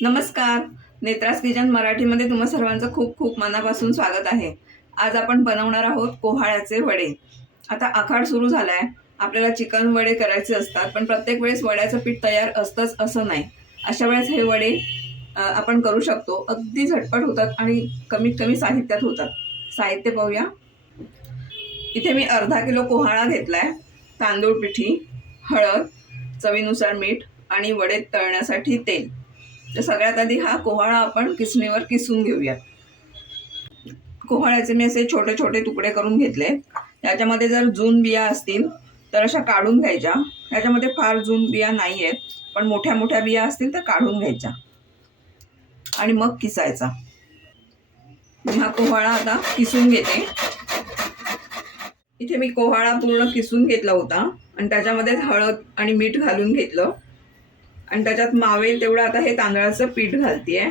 नमस्कार. नेत्रास किचन मराठीमध्ये तुम्हा सर्वांचं खूप खूप मनापासून स्वागत आहे. आज आपण बनवणार आहोत कोहाळ्याचे वडे. आता आखाड सुरू झाला आहे आपल्याला चिकन वडे करायचे असतात पण प्रत्येक वेळेस वड्याचं पीठ तयार असतंच असं नाही. अशा वेळेस हे वडे आपण करू शकतो. अगदी झटपट होतात आणि कमीत कमी साहित्यात होतात. साहित्य पाहूया. इथे मी अर्धा किलो कोहाळा घेतला आहे तांदूळ पिठी हळद चवीनुसार मीठ आणि वडे तळण्यासाठी तेल. तर सगळ्यात आधी हा कोहाळा आपण किसणीवर किसून घेऊयात. कोहाळ्याचे मी असे छोटे छोटे तुकडे करून घेतले. त्याच्यामध्ये जर जून बिया असतील तर अशा काढून घ्यायच्या. त्याच्यामध्ये फार जून बिया नाही आहेत पण मोठ्या मोठ्या बिया असतील तर काढून घ्यायच्या. आणि मग किसायचा. मी हा कोहाळा आता किसून घेते. इथे मी कोहाळा पूर्ण किसून घेतला होता. आणि त्याच्यामध्येच हळद आणि मीठ घालून घेतलं. आणि त्याच्यात मावेल तेवढं आता हे तांदळाचं पीठ घालतीये.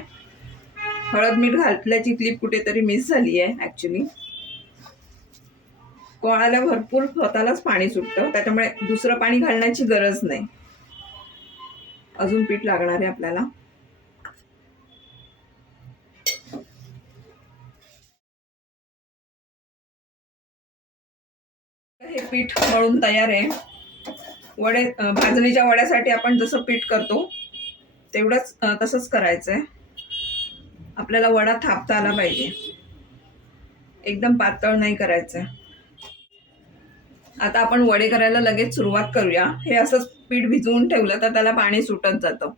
हळद मीठ घातल्याची क्लिप कुठेतरी मिस झाली आहे ॲक्च्युली कोळाला भरपूर स्वतःलाच पाणी सुटतं. त्याच्यामुळे दुसरं पाणी घालण्याची गरज नाही. अजून पीठ लागणार आहे आपल्याला. हे पीठ मळून तयार आहे. वडे भाजणीच्या वड्यासाठी आपण जसं पीठ करतो तेवढंच तसंच करायचं आहे आपल्याला वडा थापता आला पाहिजे. एकदम पातळ नाही करायचं आता आपण वडे करायला लगेच सुरुवात करूया. हे असंच पीठ भिजवून ठेवलं तर त्याला पाणी सुटत जातं.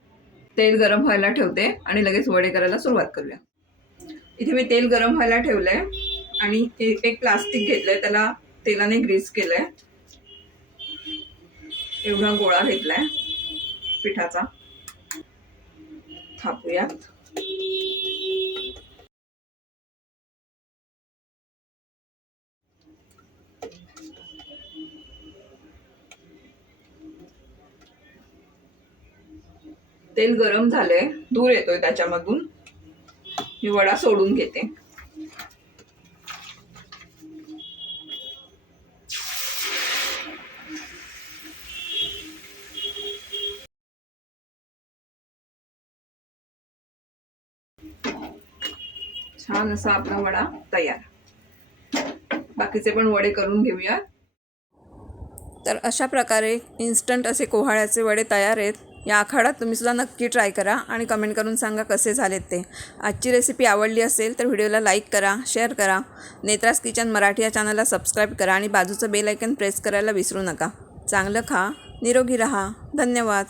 तेल गरम व्हायला ठेवते आणि लगेच वडे करायला सुरुवात करूया. इथे मी तेल गरम व्हायला ठेवलंय आणि एक प्लास्टिक घेतलंय. त्याला तेलाने ग्रीस केलंय. एवढा गोळा घेतलाय पिठाचा. थापूयात तेल गरम झालंय. दूर येतोय त्याच्यामधून. मी वडा सोडून घेते. छान असा आपला वडा तयार. बाकीचे पण वडे करून घेऊया. तर अशा प्रकारे इन्स्टंट असे कोहाळ्याचे वडे तयार आहेत. या आखाड्यात तुम्हीसुद्धा नक्की ट्राय करा आणि कमेंट करून सांगा कसे झालेत ते. आजची रेसिपी आवडली असेल तर व्हिडिओला लाईक करा शेअर करा. नेत्रास किचन मराठी या चॅनलला सबस्क्राईब करा आणि बाजूचं बेल आयकन प्रेस करायला विसरू नका. चांगलं खा निरोगी रहा. धन्यवाद.